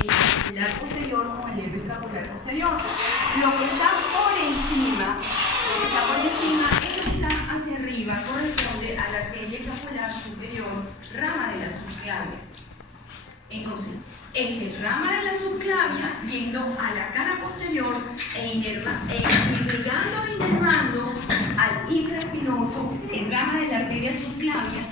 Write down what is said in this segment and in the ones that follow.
el escapular posterior con el nervio escapular posterior. Lo que está por encima, esto está hacia arriba, corresponde a la arteria escapular superior, rama de la subclavia. Entonces, rama de la subclavia yendo a la cara posterior inervando al infraespinoso en rama de la arteria subclavia,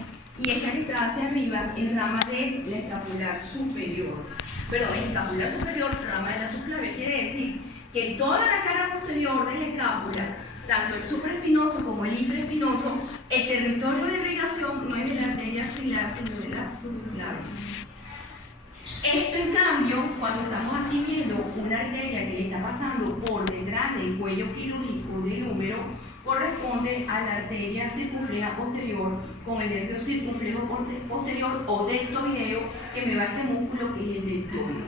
y esta que está hacia arriba es rama de la escapular superior. Perdón, escapular superior, rama de la subclavia, quiere decir que toda la cara posterior de la escápula, tanto el supraespinoso como el infraespinoso, el territorio de irrigación no es de la arteria axilar, sino de la subclavia. Esto, en cambio, cuando estamos aquí viendo una arteria que le está pasando por detrás del cuello quirúrgico del húmero, corresponde a la arteria circunfleja posterior con el nervio circunflejo posterior o deltoideo, que me va a este músculo que es el deltoide.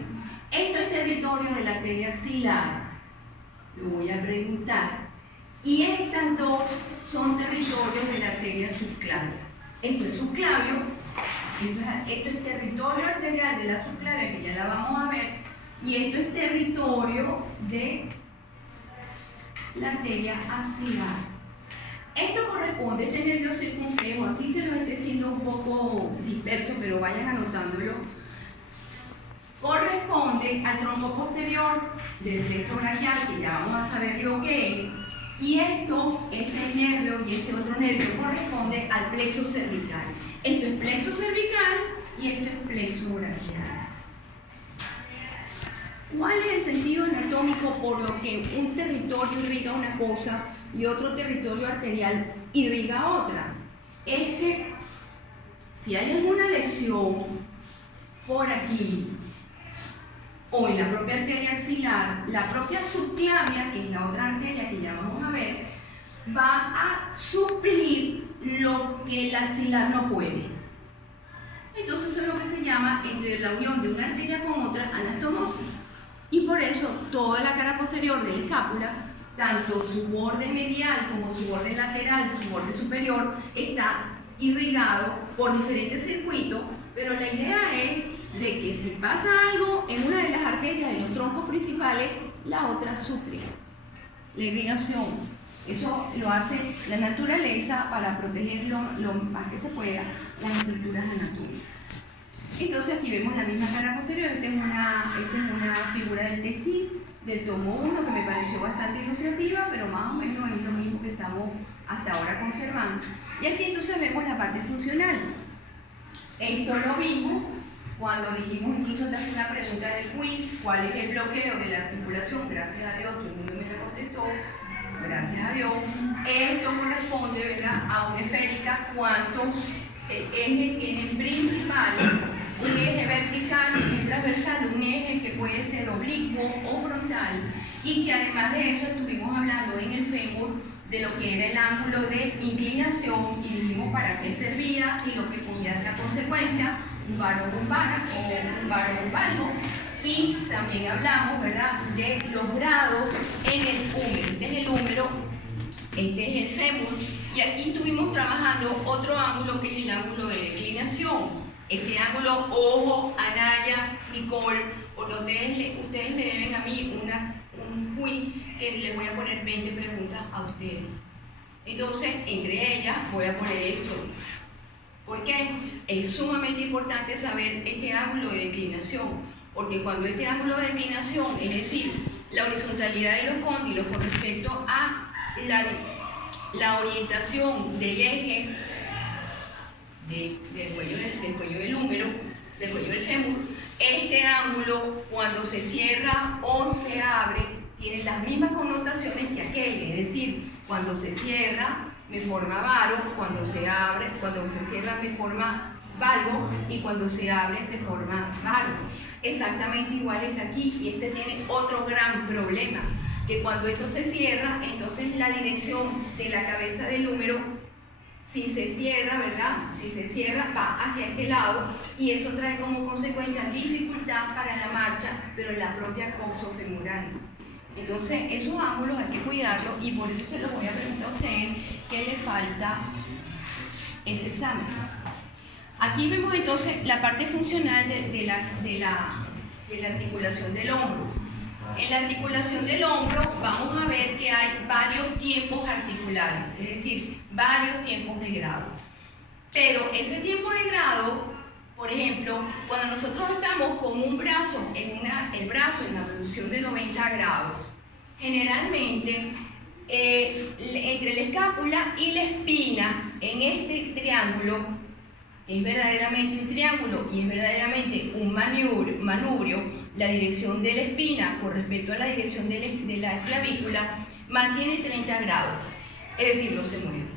Esto es territorio de la arteria axilar, lo voy a preguntar, y estas dos son territorios de la arteria subclavia. Esto es subclavio. Esto es territorio arterial de la subclavia, que ya la vamos a ver, y esto es territorio de la arteria axilar. Esto corresponde a este nervio circunflejo, así se lo esté siendo un poco disperso, pero vayan anotándolo. Corresponde al tronco posterior del plexo braquial, que ya vamos a saber lo que es, y este nervio y este otro nervio corresponde al plexo cervical. Esto es plexo cervical y esto es plexo braquial. ¿Cuál es el sentido anatómico por lo que un territorio irriga una cosa y otro territorio arterial irriga otra? Es que si hay alguna lesión por aquí o en la propia arteria axilar, la propia subclavia, que es la otra arteria que ya vamos a ver, va a suplir lo que el axilar no puede. Entonces eso es lo que se llama, entre la unión de una arteria con otra, anastomosis. Y por eso toda la cara posterior de la escápula, tanto su borde medial como su borde lateral, su borde superior, está irrigado por diferentes circuitos, pero la idea es de que si pasa algo en una de las arterias de los troncos principales, la otra suple la irrigación. Eso lo hace la naturaleza para proteger lo más que se pueda las estructuras anatómicas. Entonces aquí vemos la misma cara posterior. Esta es una figura del textil del tomo 1 que me pareció bastante ilustrativa, pero más o menos es lo mismo que estamos hasta ahora conservando. Y aquí entonces vemos la parte funcional. Esto lo vimos cuando dijimos, incluso te hace una pregunta de quiz, ¿cuál es el bloqueo de la articulación? Gracias a Dios, todo el mundo me lo contestó. Gracias a Dios. Esto corresponde, ¿verdad?, a una esférica. ¿Cuántos ejes tienen principales? Un eje vertical, un eje transversal, un eje que puede ser oblicuo o frontal, y que además de eso estuvimos hablando en el fémur de lo que era el ángulo de inclinación, y dijimos para qué servía y lo que podía dar consecuencia, un varo con vara o un varo con valgo. Y también hablamos, ¿verdad?, de los grados en el húmero. Este es el húmero, este es el fémur, y aquí estuvimos trabajando otro ángulo que es el ángulo de declinación. Este ángulo, ojo, Anaya, Nicole, porque ustedes me deben a mí un quiz que les voy a poner 20 preguntas a ustedes. Entonces, entre ellas voy a poner esto. ¿Por qué? Es sumamente importante saber este ángulo de declinación. Porque cuando este ángulo de declinación, es decir, la horizontalidad de los cóndilos con respecto a la orientación del eje del cuello del húmero, del cuello del fémur, este ángulo cuando se cierra o se abre tiene las mismas connotaciones que aquel, es decir, cuando se cierra me forma varo, cuando se cierra me forma valgo, y cuando se abre se forma varo. Exactamente igual está aquí, y este tiene otro gran problema, que cuando esto se cierra, entonces la dirección de la cabeza del húmero, si se cierra, ¿verdad?, si se cierra va hacia este lado, y eso trae como consecuencia dificultad para la marcha, pero en la propia coxofemoral. Entonces esos ángulos hay que cuidarlos, y por eso se los voy a preguntar a ustedes qué le falta ese examen. Aquí vemos entonces la parte funcional de de la articulación del hombro. En la articulación del hombro vamos a ver que hay varios tiempos articulares, es decir, varios tiempos de grado. Pero ese tiempo de grado, por ejemplo, cuando nosotros estamos con un brazo, el brazo en la posición de 90 grados, generalmente entre la escápula y la espina, en este triángulo, es verdaderamente un triángulo y es verdaderamente un manubrio, la dirección de la espina con respecto a la dirección de la clavícula mantiene 30 grados, es decir, no se mueve.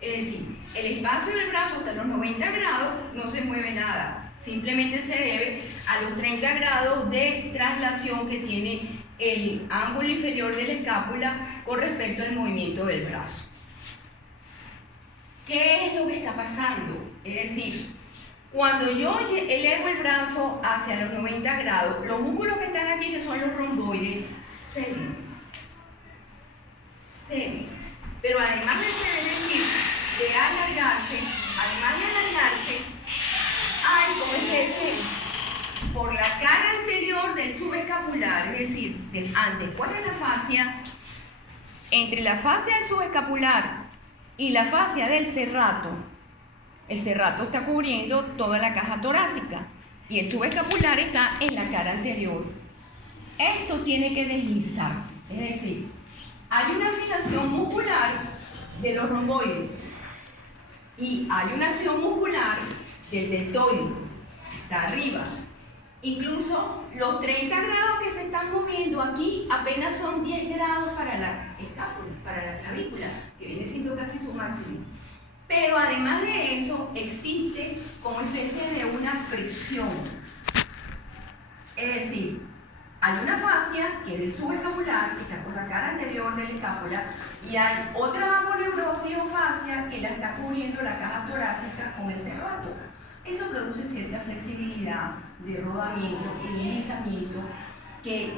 Es decir, el espacio del brazo hasta los 90 grados no se mueve nada, simplemente se debe a los 30 grados de traslación que tiene el ángulo inferior de la escápula con respecto al movimiento del brazo. ¿Qué es lo que está pasando? Es decir, cuando yo elevo el brazo hacia los 90 grados, los músculos que están aquí, que son los romboides, ceden. Pero además de ceder, es decir, de alargarse, hay como especie por la cara anterior del subescapular, es decir, antes, ¿cuál es la fascia? Entre la fascia del subescapular y la fascia del serrato, el serrato está cubriendo toda la caja torácica y el subescapular está en la cara anterior. Esto tiene que deslizarse, es decir, hay una fijación muscular de los romboides y hay una acción muscular del deltoide, está arriba. Incluso los 30 grados que se están moviendo aquí apenas son 10 grados para la escápula, para la clavícula, que viene siendo casi su máximo. Pero además de eso, existe como especie de una fricción. Es decir, hay una fascia que es del subescapular, que está por la cara anterior de la escápula, y hay otra aponeurosis o fascia que la está cubriendo la caja torácica con el serrato. Eso produce cierta flexibilidad de rodamiento y de deslizamiento que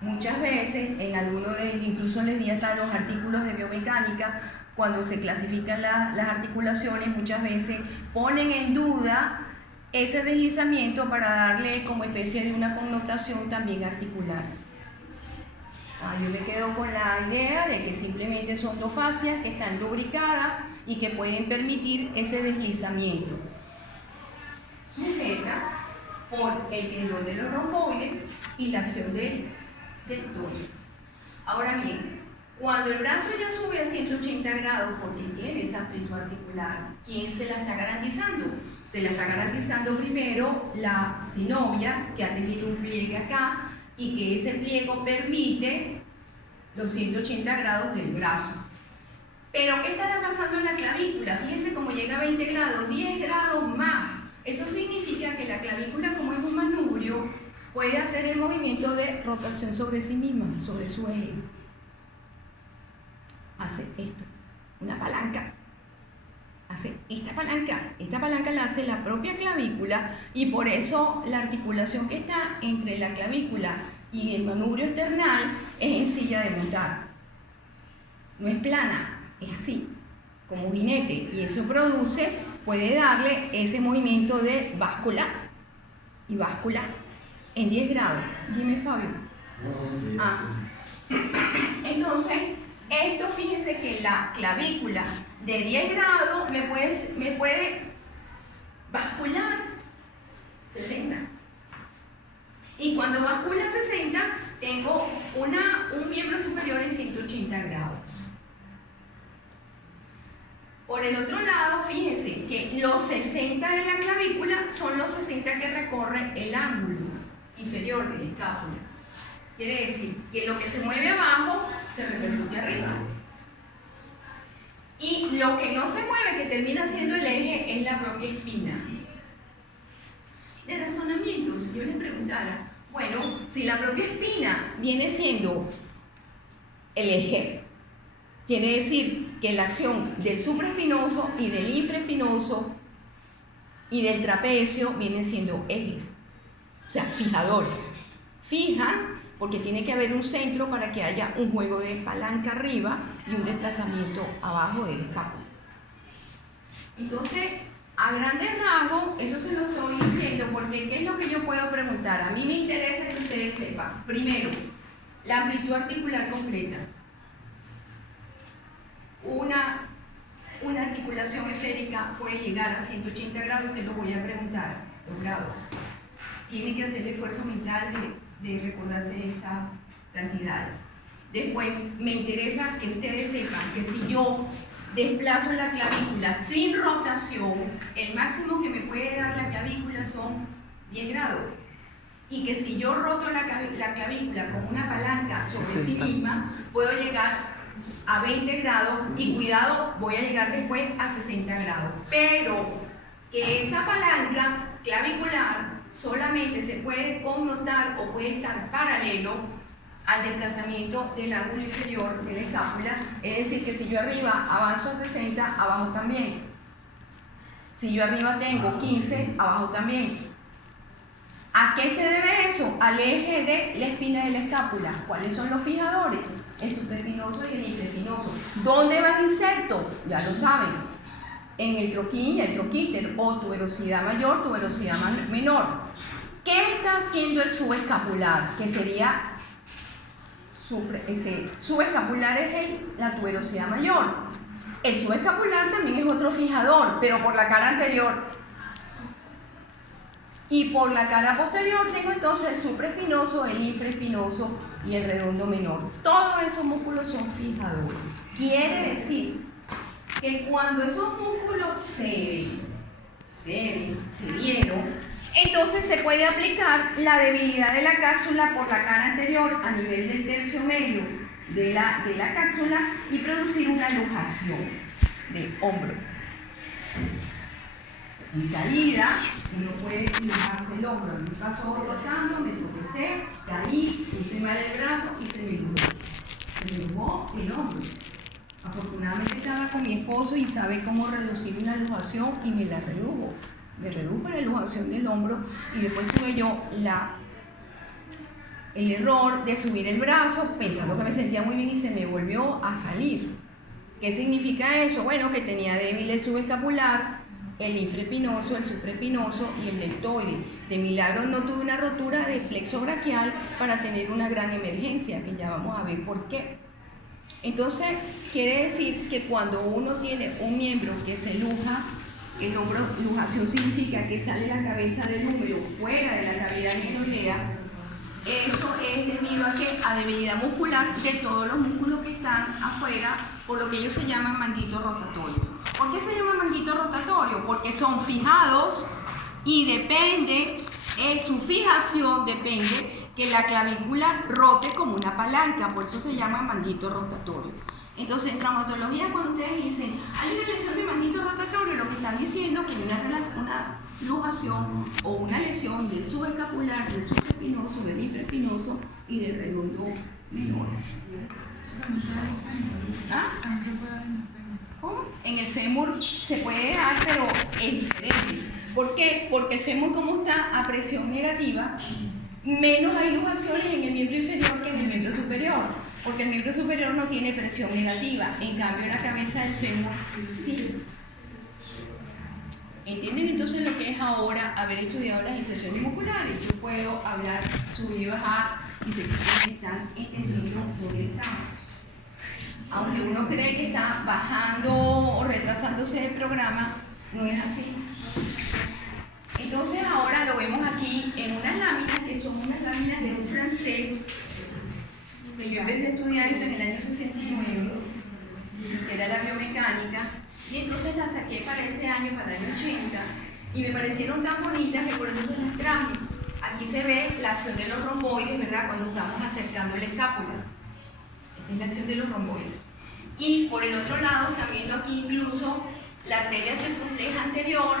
muchas veces, incluso les di hasta los artículos de biomecánica, cuando se clasifican las articulaciones, muchas veces ponen en duda ese deslizamiento para darle como especie de una connotación también articular. Yo me quedo con la idea de que simplemente son dos fascias que están lubricadas y que pueden permitir ese deslizamiento. Sujeta por el tendón de los romboides y la acción del deltoide. Ahora bien, cuando el brazo ya sube a 180 grados porque tiene esa amplitud articular, ¿quién se la está garantizando? Se la está garantizando primero la sinovia, que ha tenido un pliegue acá y que ese pliego permite los 180 grados del brazo. Pero ¿qué está pasando en la clavícula? Fíjense cómo llega a 20 grados, 10 grados más. Eso significa que la clavícula, como es un manubrio, puede hacer el movimiento de rotación sobre sí misma, sobre su eje. Hace esto, una palanca. Hace esta palanca la hace la propia clavícula y por eso la articulación que está entre la clavícula y el manubrio esternal es en silla de montar. No es plana, es así, como un jinete, y eso puede darle ese movimiento de báscula y báscula en 10 grados. Dime, Fabio. Entonces, esto, fíjense que la clavícula de 10 grados me puede bascular 60. Y cuando bascula 60, tengo un miembro superior en 180 grados. Por el otro lado, fíjense que los 60 de la clavícula son los 60 que recorre el ángulo inferior de la escápula. Quiere decir que lo que se mueve abajo se repercute arriba. Y lo que no se mueve, que termina siendo el eje, es la propia espina. De razonamiento, si yo les preguntara, bueno, si la propia espina viene siendo el eje, quiere decir que la acción del supraespinoso y del infraespinoso y del trapecio vienen siendo ejes, o sea, fijadores. Fijan porque tiene que haber un centro para que haya un juego de palanca arriba y un desplazamiento abajo del escápula. Entonces, A grandes rasgos, eso se lo estoy diciendo porque ¿qué es lo que yo puedo preguntar? A mí me interesa que ustedes sepan. Primero, la amplitud articular completa. Una articulación esférica puede llegar a 180 grados, se lo voy a preguntar, los grados. Tienen que hacer el esfuerzo mental de recordarse de esta cantidad. Después, me interesa que ustedes sepan que si yo desplazo la clavícula sin rotación, el máximo que me puede dar la clavícula son 10 grados. Y que si yo roto la clavícula con una palanca sobre 60. Sí misma, puedo llegar a 20 grados y cuidado, voy a llegar después a 60 grados. Pero que esa palanca clavicular solamente se puede connotar o puede estar paralelo al desplazamiento del ángulo inferior de la escápula, es decir, que si yo arriba avanzo a 60, abajo también. Si yo arriba tengo 15, abajo también. ¿A qué se debe eso? Al eje de la espina de la escápula. ¿Cuáles son los fijadores? El supraespinoso y el infraespinoso. ¿Dónde va el inserto? Ya lo saben. En el troquín y el troquíter, o tuberosidad mayor, tuberosidad menor. ¿Qué está haciendo el subescapular? Que sería subescapular es la tuberosidad mayor. El subescapular también es otro fijador, pero por la cara anterior. Y por la cara posterior tengo entonces el supraespinoso, el infraespinoso y el redondo menor. Todos esos músculos son fijadores. Quiere decir que cuando esos músculos cedieron, entonces se puede aplicar la debilidad de la cápsula por la cara anterior a nivel del tercio medio de la cápsula y producir una lujación de hombro. En caída, uno puede lujarse el hombro. Me pasó rotando, me tropecé, caí, puse mal el brazo y se me lujó. Se me lujó el hombro. Afortunadamente estaba con mi esposo y sabe cómo reducir una lujación y me la redujo. Me redujo la lujación del hombro y después tuve yo el error de subir el brazo pensando que me sentía muy bien y se me volvió a salir. ¿Qué significa eso? Bueno, que tenía débil el subescapular, el infraespinoso, el supraespinoso y el deltoide. De milagro no tuve una rotura de plexo braquial para tener una gran emergencia, que ya vamos a ver por qué. Entonces, quiere decir que cuando uno tiene un miembro que se luja, el hombro, lujación significa que sale la cabeza del húmero fuera de la cavidad glenoidea. Eso es debido a que a debilidad muscular de todos los músculos que están afuera, por lo que ellos se llaman manguitos rotatorios. ¿Por qué se llama manguito rotatorio? Porque son fijados y depende, su fijación depende que la clavícula rote como una palanca, por eso se llama manguito rotatorio. Entonces, en traumatología, cuando ustedes dicen hay una lesión de manguito rotatorio, lo que están diciendo es que hay una lujación o una lesión del subescapular, del supraespinoso, del infraespinoso y del redondo menor. ¿Ah? ¿Cómo? En el fémur se puede dar, pero es diferente. ¿Por qué? Porque el fémur, como está a presión negativa, menos hay lujaciones en el miembro inferior que en el miembro superior, porque el miembro superior no tiene presión negativa, en cambio la cabeza del fémur sí. ¿Entienden entonces lo que es ahora haber estudiado las inserciones musculares? Yo puedo hablar, subir y bajar, y sé que ustedes están entendiendo dónde estamos. Aunque uno cree que está bajando o retrasándose del programa, no es así. Entonces ahora lo vemos aquí en unas láminas, que son unas láminas de un francés, que yo empecé a estudiar esto en el año 69, que era la biomecánica, y entonces las saqué para ese año, para el año 80, y me parecieron tan bonitas que por eso se las traje. Aquí se ve la acción de los romboides, ¿verdad? Cuando estamos acercando la escápula. Esta es la acción de los romboides. Y por el otro lado también lo aquí incluso la arteria circunfleja anterior,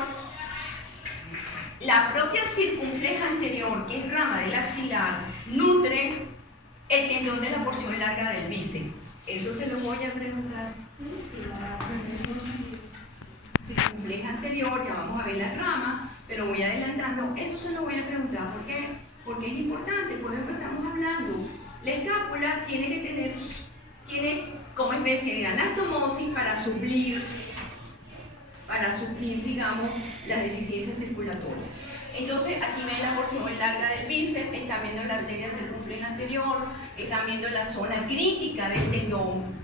la propia circunfleja anterior, que es rama del axilar, nutre el tendón de la porción larga del bíceps. Eso se lo voy a preguntar. Circunfleja anterior, ya vamos a ver las ramas, pero voy adelantando. Eso se lo voy a preguntar. ¿Por qué? Porque es importante, por lo que estamos hablando. La escápula tiene como especie de anastomosis para suplir para suplir, digamos, las deficiencias circulatorias. Entonces, aquí ven la porción larga del bíceps, están viendo la arteria circunfleja anterior, están viendo la zona crítica del tendón.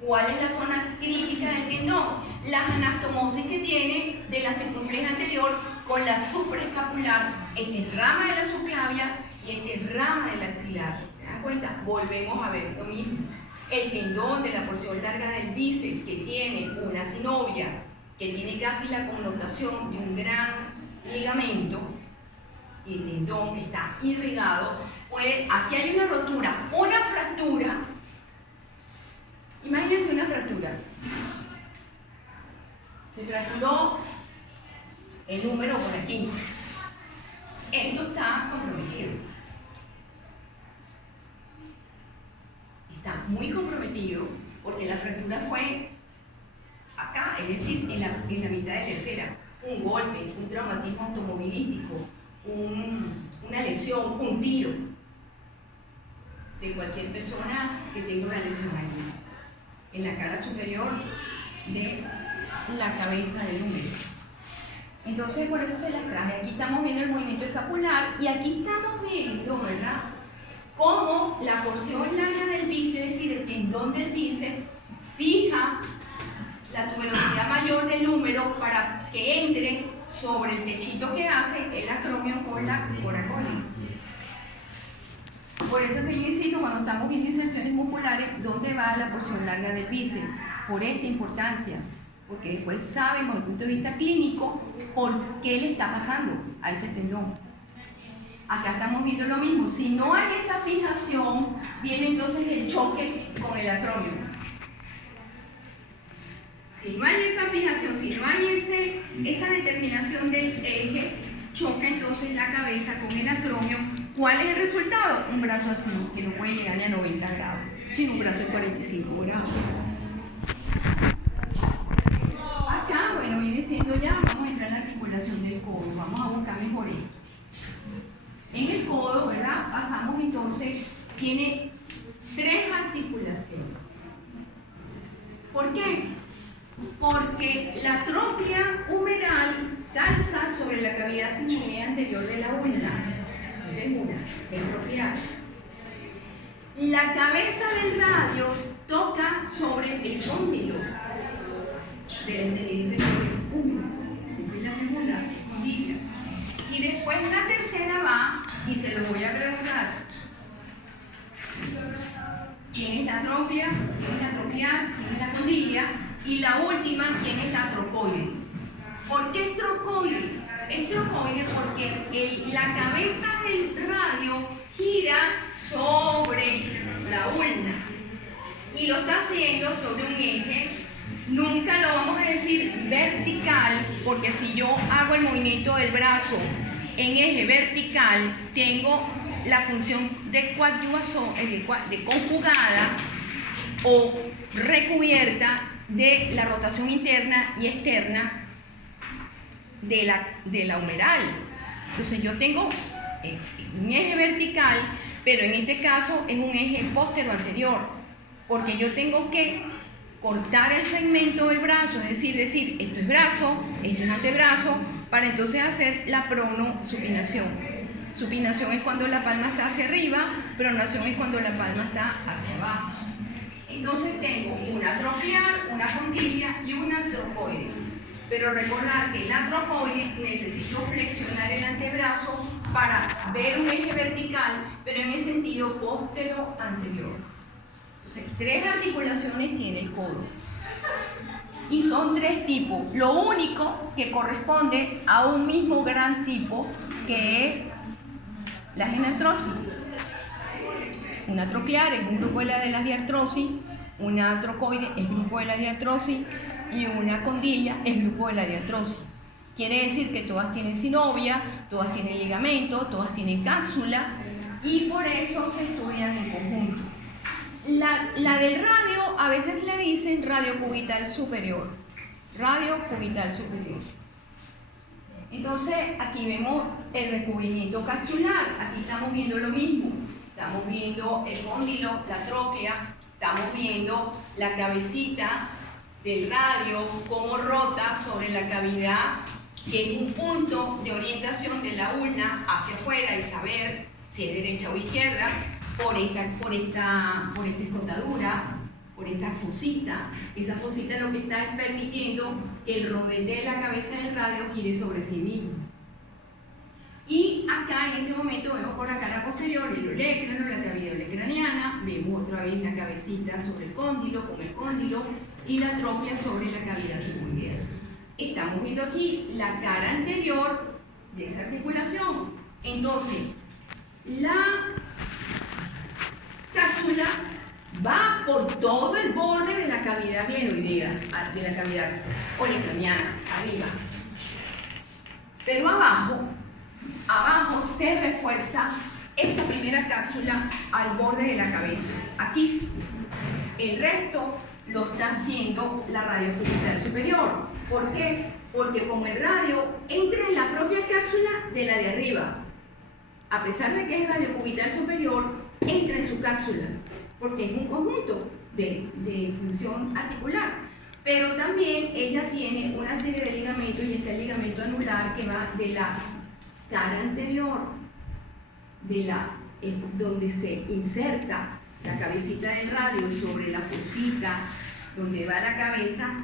¿Cuál es la zona crítica del tendón? La anastomosis que tiene de la circunfleja anterior con la supraescapular, este rama de la subclavia y este rama del axilar. ¿Se dan cuenta? Volvemos a ver lo mismo. El tendón de la porción larga del bíceps, que tiene una sinovia, que tiene casi la connotación de un gran ligamento, y el tendón que está irrigado, puede, aquí hay una rotura, una fractura. Imagínense una fractura. Se fracturó el húmero por aquí. Esto está comprometido. Está muy comprometido porque la fractura fue acá, es decir, en la mitad de la esfera. Un golpe, un traumatismo automovilístico, una lesión, un tiro de cualquier persona que tenga una lesión allí, en la cara superior de la cabeza del húmero. Entonces, por eso se las traje. Aquí estamos viendo el movimiento escapular y aquí estamos viendo, ¿verdad?, cómo la porción larga del bíceps, es decir, el tendón del bíceps, fija la tuberosidad mayor del húmero para que entre sobre el techito que hace el acromio con la coracoide. Por eso es que yo insisto, cuando estamos viendo inserciones musculares, ¿dónde va la porción larga del bíceps? Por esta importancia, porque después sabemos desde el punto de vista clínico por qué le está pasando a ese tendón. Acá estamos viendo lo mismo. Si no hay esa fijación, viene entonces el choque con el acromio. Si no hay esa fijación, si no hay esa determinación del eje, choca entonces la cabeza con el acromio. ¿Cuál es el resultado? Un brazo así, que no puede llegar ni a 90 grados, sino un brazo de 45 grados. Acá, bueno, viene siendo ya, vamos a entrar en la articulación del codo, vamos a buscar mejor esto. En el codo, ¿verdad? Pasamos entonces, tiene 3 articulaciones. ¿Por qué? Porque la tróclea humeral calza sobre la cavidad sinovial anterior de la ulna. Esa es una, el troclear. La cabeza del radio toca sobre el cóndilo del exterior inferior del húmero. Esa es la segunda, condilla. Y después la tercera va, y se lo voy a preguntar. ¿Quién es la tróclea? ¿Quién es la troclear? ¿Quién es la condilla? Y la última, ¿quién es la trocoide? ¿Por qué es trocoide? Es trocoide porque la cabeza del radio gira sobre la ulna y lo está haciendo sobre un eje. Nunca lo vamos a decir vertical, porque si yo hago el movimiento del brazo en eje vertical, tengo la función de coadyuvación, de conjugada o recubierta de la rotación interna y externa de la humeral. Entonces yo tengo un eje vertical, pero en este caso es un eje postero-anterior, porque yo tengo que cortar el segmento del brazo, es decir, esto es brazo, esto es antebrazo, para entonces hacer la pronosupinación. Supinación es cuando la palma está hacia arriba, pronación es cuando la palma está hacia abajo. Entonces tengo una troclear, una condilla y una trocoide. Pero recordar que en la trocoide necesito flexionar el antebrazo para ver un eje vertical, pero en el sentido postero-anterior. Entonces, 3 articulaciones tiene el codo. Y son 3 tipos. Lo único que corresponde a un mismo gran tipo, que es la genartrosis. Una troclear es un grupo de la diartrosis, una trocoide es grupo de la diartrosis y una condilla es grupo de la diartrosis. Quiere decir que todas tienen sinovia, todas tienen ligamento, todas tienen cápsula y por eso se estudian en conjunto. La del radio a veces le dicen radio cubital superior. Radio cubital superior. Entonces aquí vemos el recubrimiento capsular. Aquí estamos viendo lo mismo. Estamos viendo el cóndilo, la tróclea, estamos viendo la cabecita del radio, cómo rota sobre la cavidad, que es un punto de orientación de la urna hacia afuera y saber si es derecha o izquierda, por esta escotadura, por esta fosita. Esa fosita lo que está es permitiendo que el rodete de la cabeza del radio gire sobre sí mismo. Y acá en este momento vemos por la cara posterior el olecrano, la cavidad olecraniana, vemos otra vez la cabecita sobre el cóndilo, con el cóndilo, y la trópia sobre la cavidad sigmoidea. Estamos viendo aquí la cara anterior de esa articulación. Entonces, la cápsula va por todo el borde de la cavidad glenoidea, de la cavidad olecraniana, arriba. Pero abajo se refuerza esta primera cápsula al borde de la cabeza, aquí. El resto lo está haciendo la radio cubital superior. ¿Por qué? Porque como el radio entra en la propia cápsula de la de arriba, a pesar de que es radio cubital superior, entra en su cápsula, porque es un conjunto de función articular. Pero también ella tiene una serie de ligamentos, y está el ligamento anular que va de la cara anterior, donde se inserta la cabecita del radio sobre la fosita donde va la cabeza,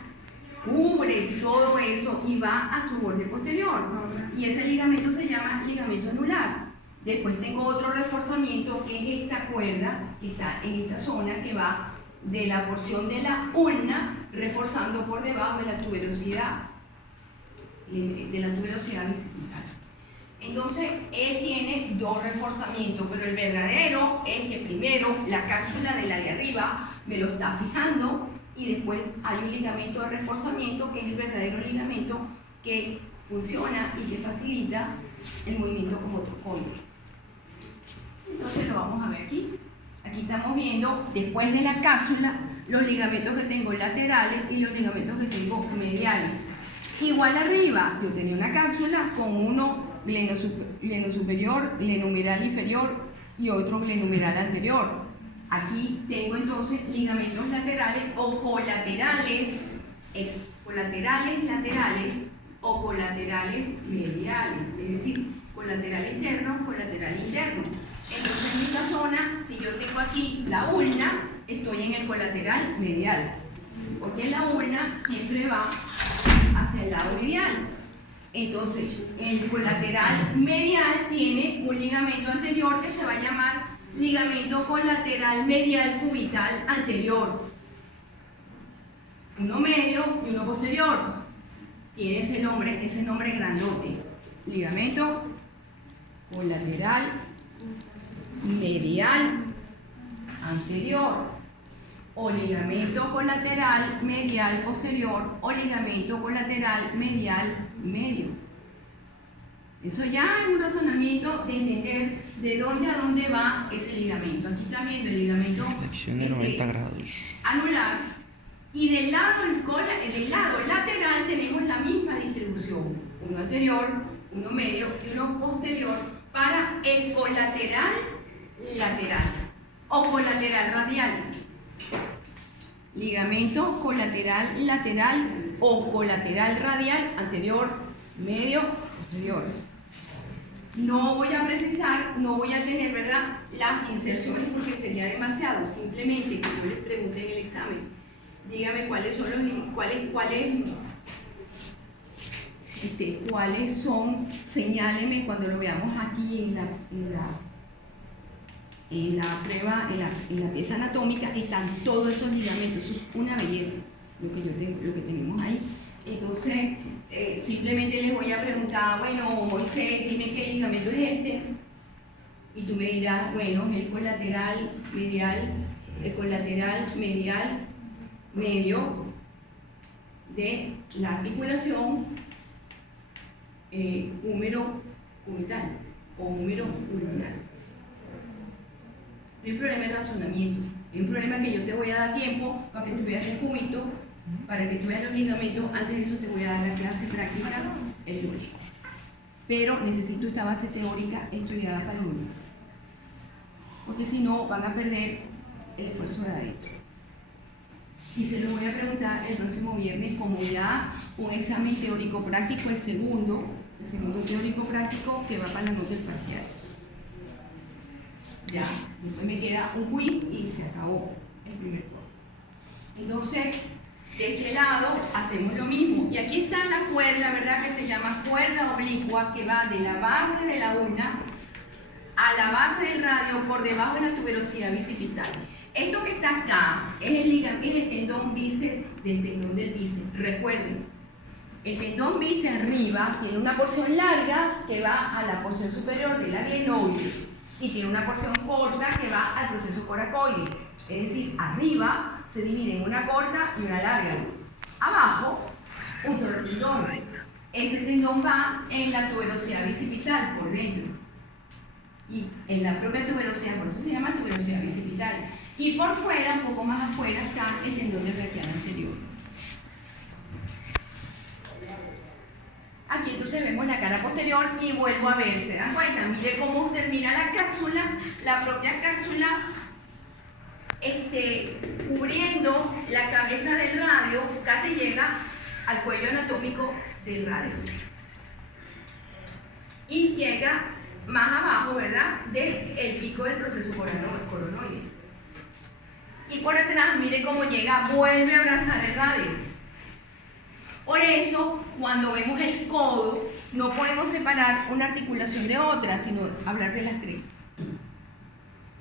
cubre todo eso y va a su borde posterior. Y ese ligamento se llama ligamento anular. Después tengo otro reforzamiento que es esta cuerda que está en esta zona, que va de la porción de la ulna reforzando por debajo de la tuberosidad bicipital. Entonces, él tiene dos reforzamientos, pero el verdadero es que primero la cápsula de la de arriba me lo está fijando, y después hay un ligamento de reforzamiento que es el verdadero ligamento que funciona y que facilita el movimiento como trocóide. Entonces lo vamos a ver aquí. Aquí estamos viendo, después de la cápsula, los ligamentos que tengo laterales y los ligamentos que tengo mediales. Igual arriba, yo tenía una cápsula con uno gleno superior, glenohumeral inferior y otro glenohumeral anterior. Aquí tengo entonces ligamentos laterales o colaterales, laterales o colaterales mediales, es decir, colateral externo, colateral interno. Entonces en esta zona, si yo tengo aquí la ulna, estoy en el colateral medial, porque la ulna siempre va hacia el lado medial. Entonces, el colateral medial tiene un ligamento anterior que se va a llamar ligamento colateral medial cubital anterior. Uno medio y uno posterior. Tiene ese nombre grandote. Ligamento colateral medial anterior, o ligamento colateral medial posterior, o ligamento colateral medial medio. Eso ya es un razonamiento de entender de dónde a dónde va ese ligamento. Aquí están viendo el ligamento flexión de 90 grados anular, y del lado lateral tenemos la misma distribución, uno anterior, uno medio y uno posterior para el colateral lateral o colateral radial. Ligamento colateral lateral o colateral radial anterior, medio, posterior. No voy a precisar, no voy a tener, ¿verdad?, las inserciones porque sería demasiado. Simplemente que yo les pregunte en el examen, dígame cuáles son cuáles son, señáleme cuando lo veamos aquí en la prueba, en la pieza anatómica, están todos esos ligamentos. Eso es una belleza lo que tenemos ahí. Entonces, simplemente les voy a preguntar, bueno, Moisés, dime qué ligamento es este, y tú me dirás, bueno, es el colateral medial medio de la articulación húmero cubital o húmero ulnar. No hay problema de razonamiento, hay un problema que yo te voy a dar tiempo para que tú veas el cúbito, para que tú veas los ligamentos. Antes de eso te voy a dar la clase práctica el lunes, pero necesito esta base teórica estudiada para el lunes, porque si no van a perder el esfuerzo de adentro. y se lo voy a preguntar el próximo viernes como ya un examen teórico práctico, el segundo teórico práctico que va para la nota del parcial. Ya, después me queda un quiz y se acabó el primer corte. Entonces, de este lado hacemos lo mismo. Y aquí está la cuerda, ¿verdad? Que se llama cuerda oblicua, que va de la base de la ulna a la base del radio por debajo de la tuberosidad bicipital. Esto que está acá es el tendón bíceps del tendón del bíceps. Recuerden, el tendón bíceps arriba tiene una porción larga que va a la porción superior de la glenoide y tiene una porción corta que va al proceso coracoide. Es decir, arriba se divide en una corta y una larga. Abajo, un solo tendón. Ese tendón va en la tuberosidad bicipital por dentro. Y en la propia tuberosidad, por eso se llama tuberosidad bicipital. Y por fuera, un poco más afuera, está el tendón del braquial anterior. Aquí entonces vemos la cara posterior y vuelvo a ver, ¿se dan cuenta? Mire cómo termina la cápsula, la propia cápsula cubriendo la cabeza del radio, casi llega al cuello anatómico del radio. Y llega más abajo, ¿verdad?, del pico del proceso coronoide. Y por atrás, mire cómo llega, vuelve a abrazar el radio. Por eso, cuando vemos el codo, no podemos separar una articulación de otra, sino hablar de las tres.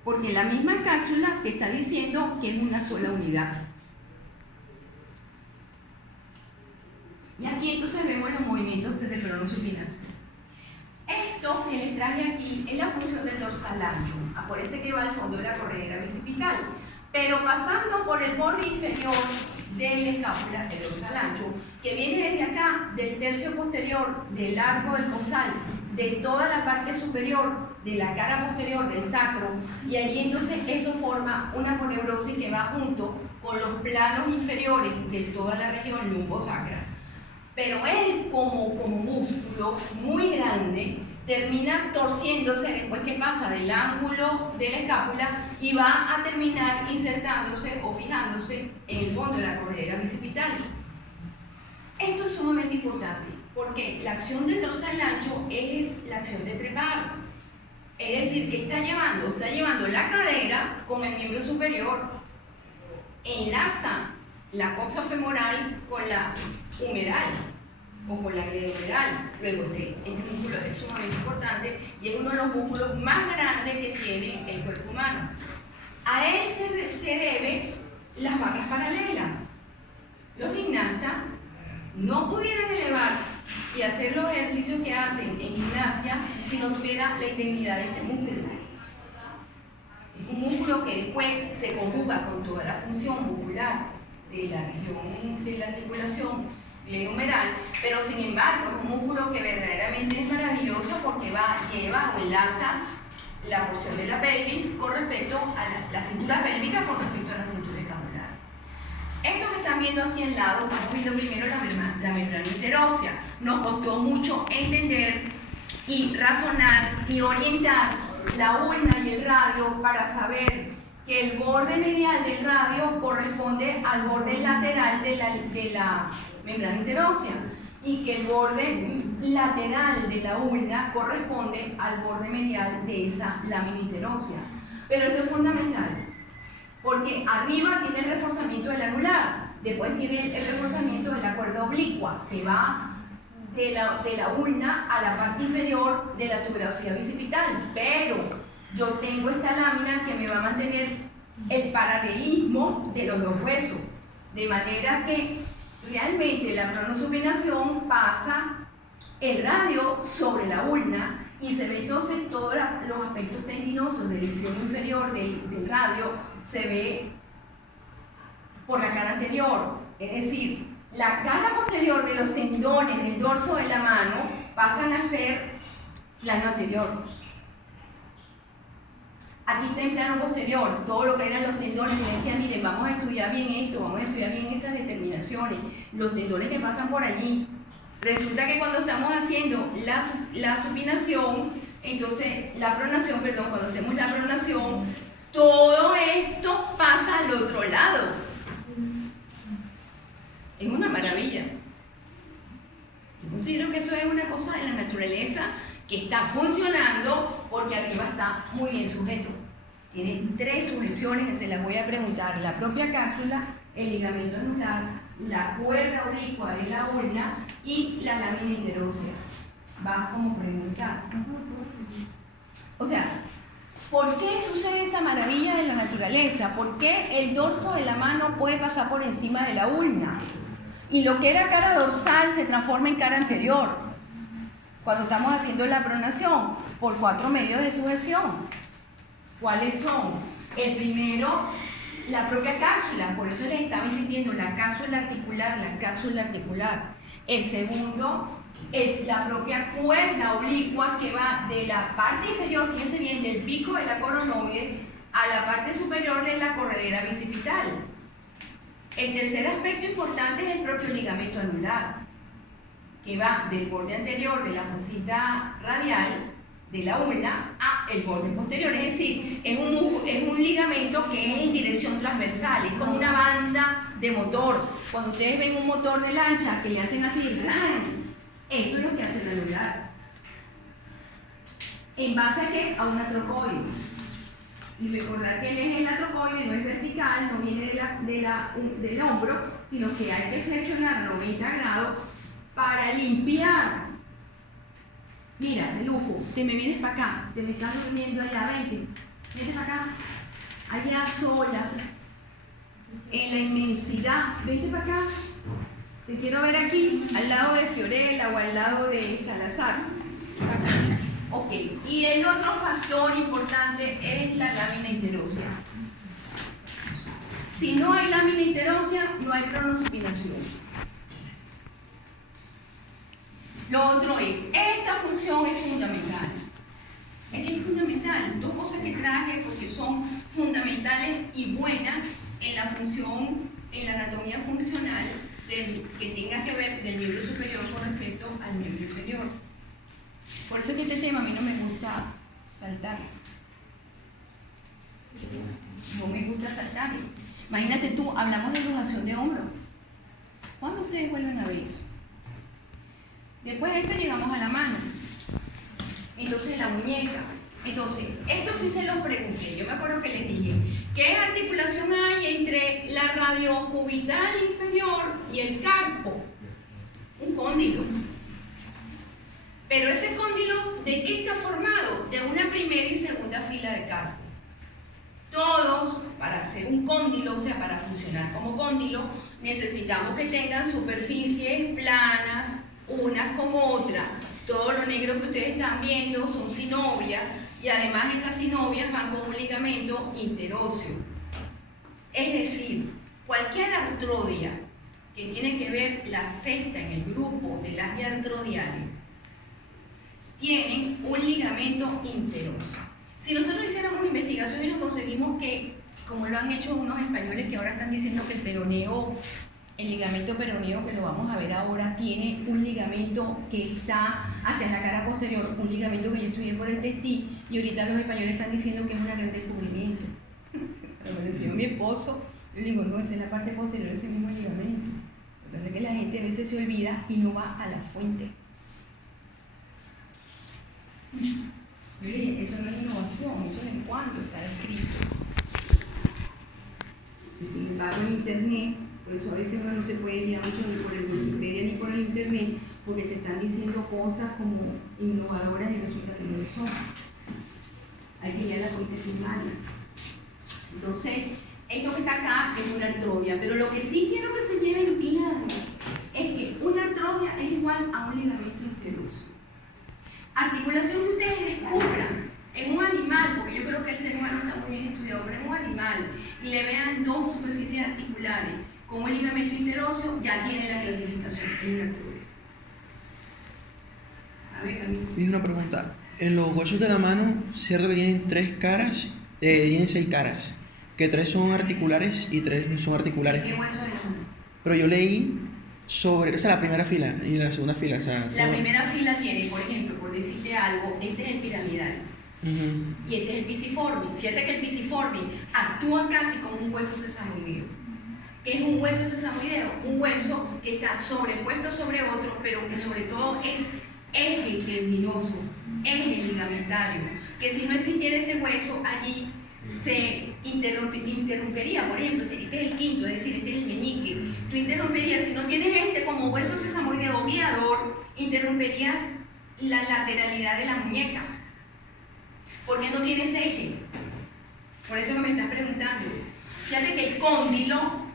Porque la misma cápsula te está diciendo que es una sola unidad. Y aquí entonces vemos los movimientos de pronosupinación. Esto que les traje aquí es la función del dorsal ancho. Acuérdense que va al fondo de la corredera bicipital. Pero pasando por el borde inferior de la escápula, el dorsal ancho, que viene desde acá, del tercio posterior, del arco del costal, de toda la parte superior, de la cara posterior del sacro, y allí entonces eso forma una coneurosis que va junto con los planos inferiores de toda la región lumbosacra. Pero él, como músculo muy grande, termina torciéndose después que pasa del ángulo de la escápula y va a terminar insertándose o fijándose en el fondo de la corredera bicipital. Esto es sumamente importante porque la acción del dorsal ancho es la acción de trepar. Es decir, que está llevando la cadera con el miembro superior, enlaza la coxa femoral con la humeral o con la glenohumeral. Luego este músculo es sumamente importante y es uno de los músculos más grandes que tiene el cuerpo humano. A él se debe las barras paralelas. Los gimnastas no pudieran elevar y hacer los ejercicios que hacen en gimnasia si no tuviera la indemnidad de este músculo. Es un músculo que después se conjuga con toda la función muscular de la región de la articulación glenohumeral, pero sin embargo es un músculo que verdaderamente es maravilloso porque lleva o enlaza la porción de la pelvis con respecto a la cintura pélvica con respecto a la cintura escapular. Esto que están viendo aquí al lado, estamos viendo primero la membrana interósea. Nos costó mucho entender y razonar y orientar la ulna y el radio para saber que el borde medial del radio corresponde al borde lateral de la membrana interósea y que el borde lateral de la ulna corresponde al borde medial de esa lámina interósea. Pero esto es fundamental, porque arriba tiene el reforzamiento del anular, después tiene el reforzamiento de la cuerda oblicua, que va de la ulna a la parte inferior de la tuberosidad bicipital, pero yo tengo esta lámina que me va a mantener el paralelismo de los dos huesos, de manera que realmente la pronosupinación pasa el radio sobre la ulna y se ve entonces todos los aspectos tendinosos del extremo inferior del radio, se ve por la cara anterior, es decir, la cara posterior de los tendones del dorso de la mano pasan a ser plano anterior. Aquí está en plano posterior, todo lo que eran los tendones. Me decían, miren, vamos a estudiar bien esto, vamos a estudiar bien esas determinaciones, los tendones que pasan por allí. Resulta que cuando estamos haciendo la supinación, entonces, cuando hacemos la pronación, todo esto pasa al otro lado. maravilla. Yo considero que eso es una cosa de la naturaleza que está funcionando porque arriba está muy bien sujeto. Tiene 3 sujeciones que se las voy a preguntar: la propia cápsula, el ligamento anular, la cuerda oblicua de la ulna y la lámina interósea. Va como preguntar. O sea, ¿por qué sucede esa maravilla de la naturaleza? ¿Por qué el dorso de la mano puede pasar por encima de la ulna? Y lo que era cara dorsal se transforma en cara anterior cuando estamos haciendo la pronación por 4 medios de sujeción. ¿Cuáles son? El primero, la propia cápsula, por eso les estaba insistiendo, la cápsula articular, la cápsula articular. El segundo, la propia cuerda oblicua que va de la parte inferior, fíjense bien, del pico de la coronoide a la parte superior de la corredera bicipital. El tercer aspecto importante es el propio ligamento anular, que va del borde anterior de la fosita radial de la ulna a el borde posterior, es decir, es un ligamento que es en dirección transversal, es como una banda de motor. Cuando ustedes ven un motor de lancha que le hacen así, ¡ran!, eso es lo que hace el anular. ¿En base a qué? A un atrocoide. Y recordar que el eje del atrocoide no es vertical, no viene del hombro, sino que hay que flexionar 90 grados para limpiar. Mira, Lufo, te me vienes para acá, te me estás durmiendo allá, vente para acá, allá sola, en la inmensidad, vente para acá, te quiero ver aquí, al lado de Fiorella o al lado de Salazar. Ok, y el otro factor importante es la lámina interósea. Si no hay lámina interósea, no hay pronosupinación. Lo otro es, esta función es fundamental. Es fundamental. 2 cosas que traje porque son fundamentales y buenas en la función, en la anatomía funcional que tenga que ver del miembro superior con respecto al miembro inferior. Por eso es que este tema a mí no me gusta saltar. No me gusta saltar. Imagínate tú, hablamos de luxación de hombro. ¿Cuándo ustedes vuelven a ver eso? Después de esto llegamos a la mano. Entonces la muñeca. Entonces, esto sí se lo pregunté. Yo me acuerdo que les dije, ¿qué articulación hay entre la radiocubital inferior y el carpo? Un cóndilo. Pero ese cóndilo, ¿de qué está formado? De una primera y segunda fila de carpo. Todos, para hacer un cóndilo, o sea, para funcionar como cóndilo, necesitamos que tengan superficies planas, unas como otras. Todo lo negro que ustedes están viendo son sinovias, y además esas sinovias van con un ligamento interóseo. Es decir, cualquier artrodia que tiene que ver la cesta en el grupo de las diartrodiales tienen un ligamento interóseo. Si nosotros hiciéramos una investigación y nos conseguimos que, como lo han hecho unos españoles que ahora están diciendo que el peroneo, el ligamento peroneo, que lo vamos a ver ahora, tiene un ligamento que está hacia la cara posterior, un ligamento que yo estudié por el Testí, y ahorita los españoles están diciendo que es un gran descubrimiento. Pero me lo enseñó mi esposo, yo le digo, no, esa es la parte posterior de ese mismo ligamento. Lo que pasa es que la gente a veces se olvida y no va a la fuente. Yo le dije, eso no es innovación, eso es en cuanto está escrito. Y sin embargo, en internet, por eso a veces uno no se puede guiar mucho ni por el Wikipedia ni por el internet, porque te están diciendo cosas como innovadoras y resulta que no lo son. Hay que ir a la fuente primaria. Entonces, esto que está acá es una artrodia, pero lo que sí quiero que se lleven claro es que una artrodia es igual a un ligamento interóseo. Articulación que ustedes descubran en un animal, porque yo creo que el ser humano está muy bien estudiado, pero en un animal, y le vean 2 superficies articulares con un ligamento interóseo, ya tiene la clasificación en una artrodia. A ver, Camilo. Tiene una pregunta. En los huesos de la mano, cierto que tienen 3 caras, tienen 6 caras, que 3 son articulares y 3 no son articulares. ¿Qué hueso de la mano? Pero yo leí sobre, o sea, la primera fila y la segunda fila, o sea, la primera fila tiene, por ejemplo, por decirte algo, este es el piramidal y este es el pisiforme. Fíjate que el pisiforme actúa casi como un hueso sesamoideo. ¿Qué es un hueso sesamoideo? Un hueso que está sobrepuesto sobre otro, pero que sobre todo es eje tendinoso, eje ligamentario, que si no existiera ese hueso allí se interrumpería. Por ejemplo, si este es el quinto, es decir, este es el meñique, tú interrumperías, si no tienes este como hueso sesamoideo guiador, interrumperías la lateralidad de la muñeca, porque no tienes eje. Por eso que me estás preguntando. Fíjate que el cóndilo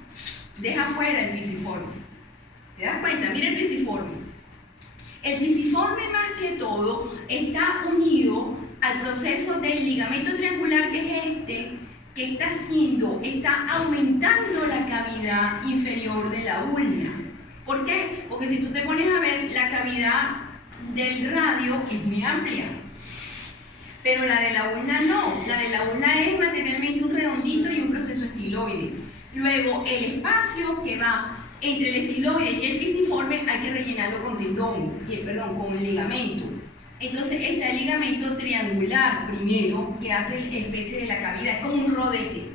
deja fuera el pisiforme. ¿Te das cuenta? Mira el pisiforme. El pisiforme más que todo está unido al proceso del ligamento triangular, que es este, que está aumentando la cavidad inferior de la ulna. ¿Por qué? Porque si tú te pones a ver, la cavidad del radio es muy amplia, pero la de la ulna no. La de la ulna es materialmente un redondito y un proceso estiloide. Luego, el espacio que va entre el estiloide y el pisiforme hay que rellenarlo con con ligamento. Entonces está el ligamento triangular primero, que hace especie de la cavidad, es como un rodete.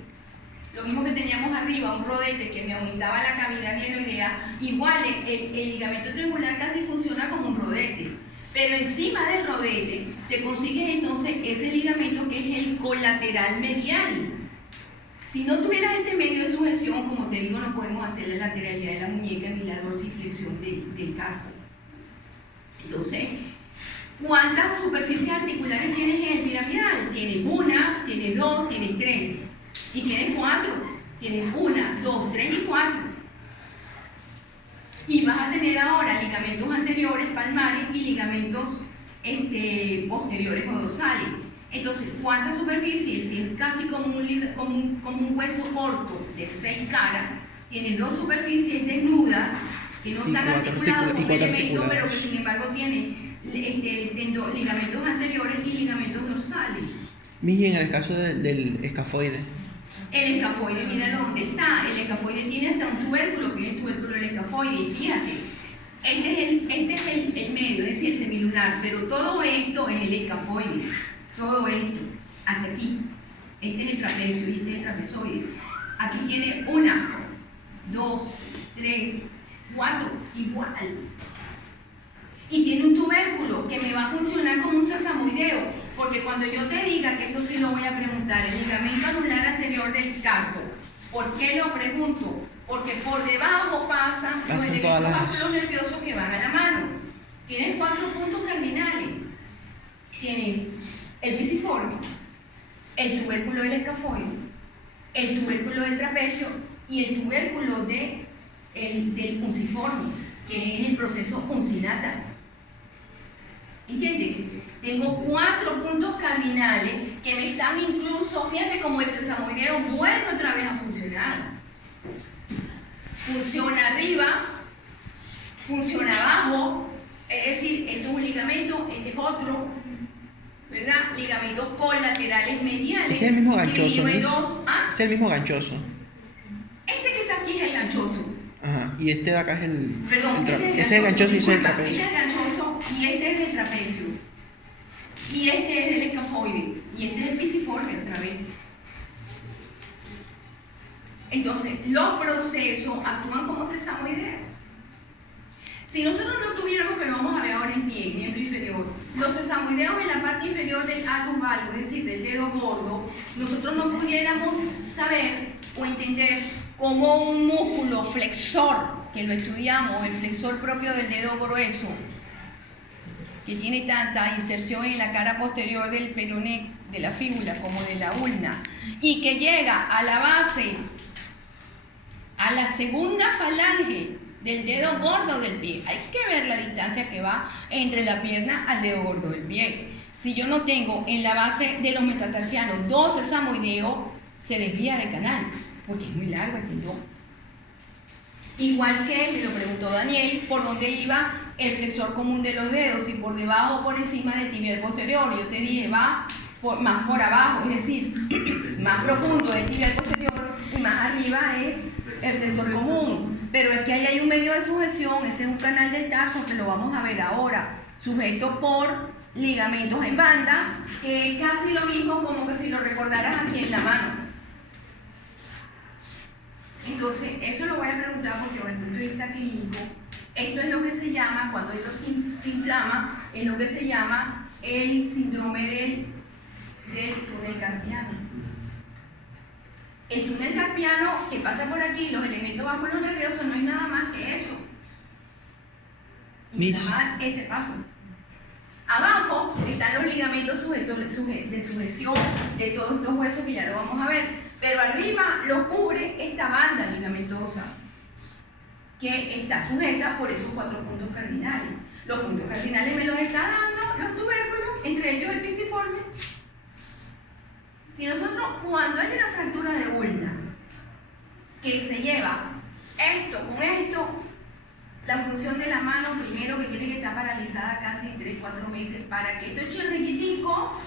Lo mismo que teníamos arriba, un rodete que me aumentaba la cavidad glenoidea, igual el ligamento triangular casi funciona como un rodete. Pero encima del rodete te consigues entonces ese ligamento que es el colateral medial. Si no tuvieras este medio de sujeción, como te digo, no podemos hacer la lateralidad de la muñeca ni la dorsiflexión del carpo. Entonces, ¿cuántas superficies articulares tienes en el piramidal? Tienes una, tienes dos, tienes tres. Y tienes cuatro. Tienes una, dos, tres y cuatro. Y vas a tener ahora ligamentos anteriores, palmares, y ligamentos posteriores o dorsales. Entonces, ¿cuántas superficies? Si es casi como un hueso corto de 6 caras, tienes 2 superficies desnudas que no están articuladas con un elemento, pero que sin embargo tienen ligamentos anteriores y ligamentos dorsales. Miguel, en el caso del escafoide. El escafoide, míralo dónde está. El escafoide tiene hasta un tubérculo, que es el tubérculo del escafoide. Y fíjate, este es el medio, es decir, el semilunar, pero todo esto es el escafoide. Todo esto, hasta aquí. Este es el trapecio y este es el trapezoide. Aquí tiene una, 2, 3, 4, igual. Y tiene un tubérculo que me va a funcionar como un sesamoideo, porque cuando yo te diga, que esto sí lo voy a preguntar, el ligamento anular anterior del carpo, ¿por qué lo pregunto? Porque por debajo pasan los electrovásculos nerviosos que van a la mano. Tienes 4 puntos cardinales. Tienes el pisiforme, el tubérculo del escafoide, el tubérculo del trapecio y el tubérculo del unciforme, que es el proceso uncinatal. ¿Entiendes? Tengo 4 puntos cardinales que me están incluso, fíjate como el sesamoideo vuelve otra vez a funcionar. Funciona arriba, funciona abajo, es decir, esto es un ligamento, este es otro, ¿verdad? Ligamentos colaterales mediales. Ese es el mismo ganchoso, ¿no? ¿Ah? Es el mismo ganchoso. Este que está aquí es el ganchoso. Ajá, y este de acá es el... Perdón, ese es el ganchoso y ese es el trapecio. Este es el ganchoso y este es el trapecio. Y este es el escafoide. Y este es el pisiforme otra vez. Entonces, los procesos actúan como sesamoideos. Si nosotros no tuviéramos, que lo vamos a ver ahora en pie, miembro inferior, los sesamoideos en la parte inferior del algus valgus, es decir, del dedo gordo, nosotros no pudiéramos saber o entender cómo un músculo flexor, que lo estudiamos, el flexor propio del dedo grueso, que tiene tanta inserción en la cara posterior del peroné, de la fíbula, como de la ulna, y que llega a la base, a la segunda falange del dedo gordo del pie. Hay que ver la distancia que va entre la pierna al dedo gordo del pie. Si yo no tengo en la base de los metatarsianos 2 sesamoideos, se desvía de canal, porque es muy largo el tendón. Igual que, me lo preguntó Daniel, por dónde iba el flexor común de los dedos, si por debajo o por encima del tibial posterior. Yo te dije, va más por abajo, es decir, más profundo es el tibial posterior y más arriba es el flexor común. Pero es que ahí hay un medio de sujeción, ese es un canal del tarso que lo vamos a ver ahora, sujeto por ligamentos en banda, que es casi lo mismo como que si lo recordaras aquí en la mano. Entonces, eso lo respuesta clínico, esto es lo que se llama, cuando esto se inflama, es lo que se llama el síndrome del túnel carpiano. El túnel carpiano que pasa por aquí, los elementos vasculonerviosos, no es nada más que eso. Inflamar ese paso. Abajo están los ligamentos de sujeción de todos estos huesos que ya lo vamos a ver, pero arriba lo cubre esta banda ligamentosa que está sujeta por esos 4 puntos cardinales. Los puntos cardinales me los está dando los tubérculos, entre ellos el pisiforme. Si nosotros, cuando hay una fractura de ulna que se lleva esto con esto, la función de la mano, primero que tiene que estar paralizada casi 3-4 meses para que este chirriquitico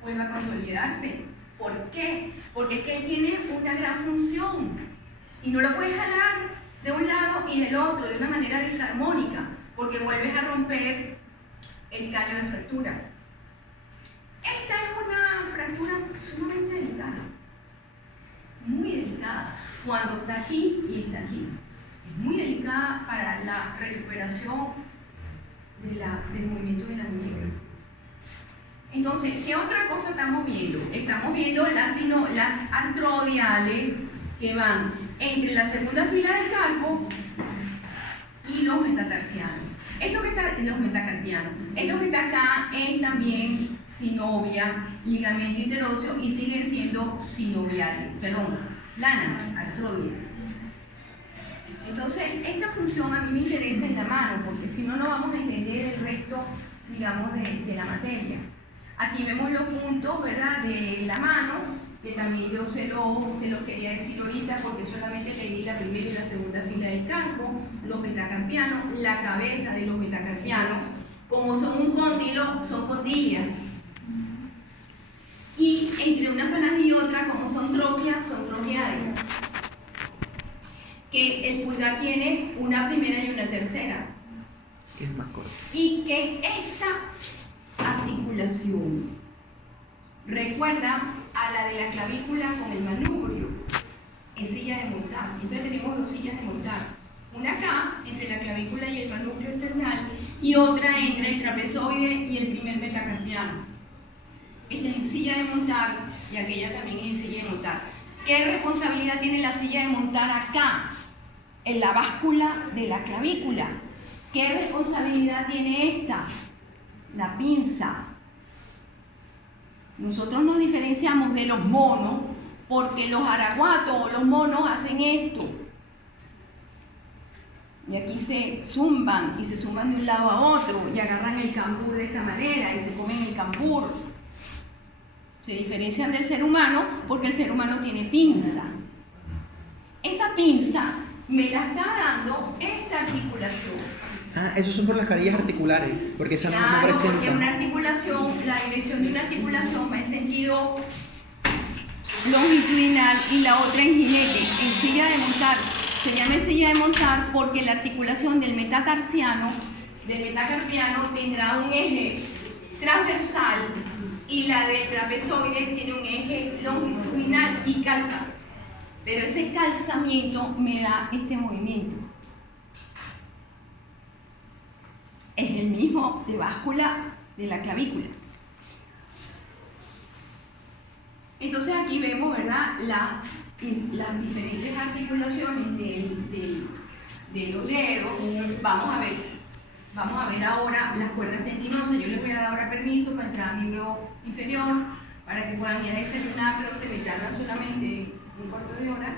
vuelva a consolidarse. ¿Por qué? Porque es que él tiene una gran función y no lo puedes jalar de un lado y del otro de una manera disarmónica, porque vuelves a romper el callo de fractura. Esta es una fractura sumamente delicada, muy delicada, cuando está aquí y está aquí. Es muy delicada para la recuperación del movimiento de la muñeca. Entonces, ¿qué otra cosa estamos viendo? Estamos viendo las artrodiales que van entre la segunda fila del carpo y los metatarsianos. Esto que está, los metacarpianos. Esto que está acá es también sinovia, ligamento interóseo y siguen siendo sinoviales, planas, artrodias. Entonces, esta función a mí me interesa en la mano, porque si no, no vamos a entender el resto, digamos, de la materia. Aquí vemos los puntos, ¿verdad?, de la mano, que también yo se lo quería decir ahorita, porque solamente le di la primera y la segunda fila del carpo, los metacarpianos, la cabeza de los metacarpianos, como son un cóndilo, son condilias. Y entre una falange y otra, como son troquias, son troquiales. Que el pulgar tiene una primera y una tercera. Que es más corto. Y que esta articulación recuerda a la de la clavícula con el manubrio en silla de montar. Entonces tenemos 2 sillas de montar. Una acá, entre la clavícula y el manubrio external, y otra entre el trapezoide y el primer metacarpiano. Esta es en silla de montar y aquella también es en silla de montar. ¿Qué responsabilidad tiene la silla de montar acá? En la báscula de la clavícula. ¿Qué responsabilidad tiene esta? La pinza. Nosotros nos diferenciamos de los monos porque los araguatos o los monos hacen esto. Y aquí se zumban y se zumban de un lado a otro y agarran el cambur de esta manera y se comen el cambur. Se diferencian del ser humano porque el ser humano tiene pinza. Esa pinza me la está dando esta articulación. Ah, esos son por las carillas articulares, porque esa claro, no presenta. porque una articulación, la dirección de una articulación va en sentido longitudinal y la otra en jinete, en silla de montar. Se llama silla de montar porque la articulación del metatarsiano, del metacarpiano, tendrá un eje transversal y la del trapezoide tiene un eje longitudinal y calza. Pero ese calzamiento me da este movimiento. Es el mismo de báscula de la clavícula. Entonces aquí vemos, ¿verdad?, las diferentes articulaciones de los dedos. Vamos a ver ahora las cuerdas tendinosas. Yo les voy a dar ahora permiso para entrar al miembro inferior para que puedan ir a desayunar, pero se me tarda solamente un cuarto de hora.